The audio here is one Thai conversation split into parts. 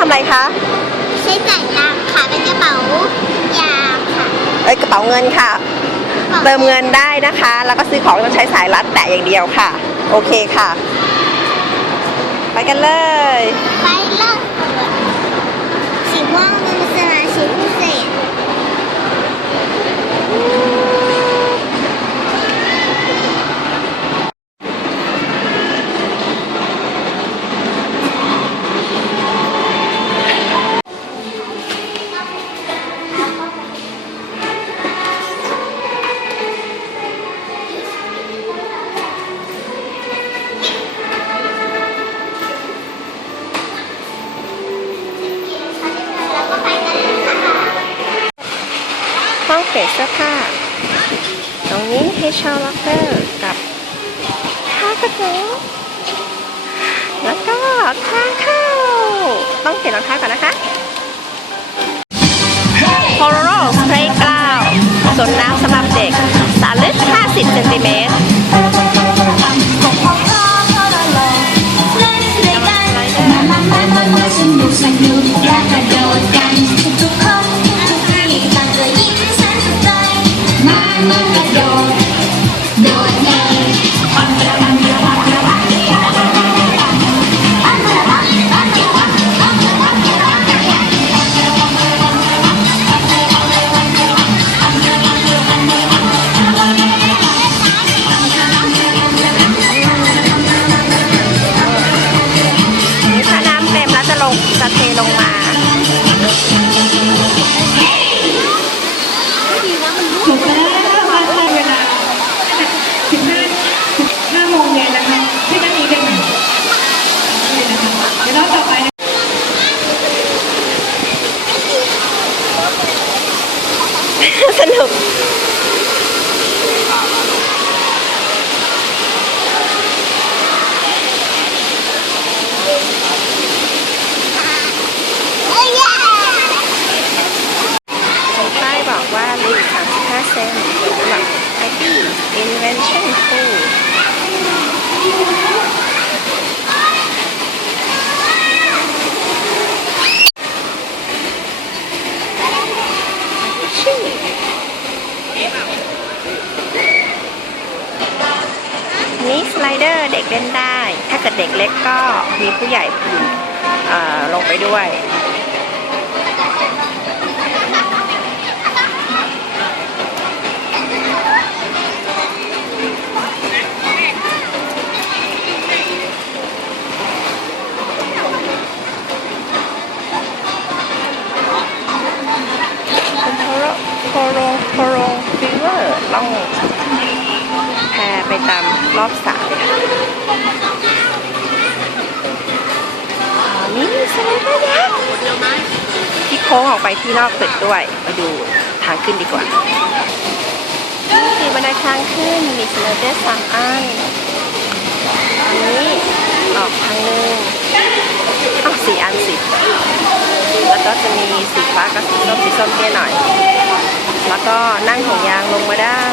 คะใช้จ่ายตังค์ค่ะเป็นกระเป๋ายางค่ะเอ้ยกระเป๋าเงินค่ะ เติมเงินได้นะคะ แล้วก็ซื้อของต้องใช้สายรัดแตะอย่างเดียวค่ะ โอเคค่ะ ไปกันเลย ไปเลิกสีม่วงเป็นสมาชิก ห้องเก็บเสื้อผ้า ตรงนี้ให้ชอล็อกเกอร์กับผ้ากระโปรงแล้วก็ทางเข้า ต้องเปลี่ยนรองเท้าก่อนนะคะ h o r o s Playground สวนน้ำสำหรับเด็กสรลึก 50 เซนติเมตร สนุกป้ายบอกว่าลิตร35 เซนสำหรับไอที Invention Pool นี่สไลเดอร์เด็กเล่นได้ ถ้าเกิดเด็กเล็กก็มีผู้ใหญ่ลงไปด้วยโคโรโคโรฟิเวอร์ล่องแพไปตาม รอบสระเลยค่ะอ๋อนี่สไลเดอร์ยักษ์ที่โค้งออกไปที่นอกตึกด้วยไปดูทางขึ้นดีกว่านี่คือบันไดทางขึ้น มีสไลเดอร์สามอันอันนี้ออกทางหนึ่งอ้าวสี่อันสิ แล้วก็จะมีสีฟ้ากับสีส้มสีส้มเตี้ยหน่อย แล้วก็นั่งห่วงยางลงมาได้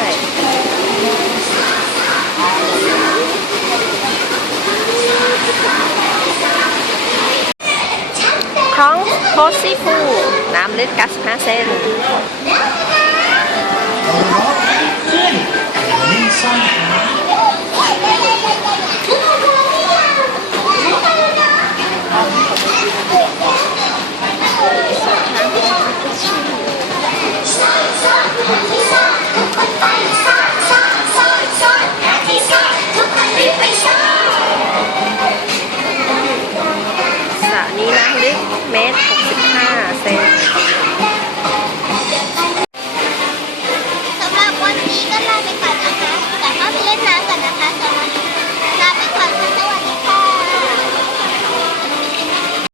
ของโคซิฟูน้ำลึกกัส5เซน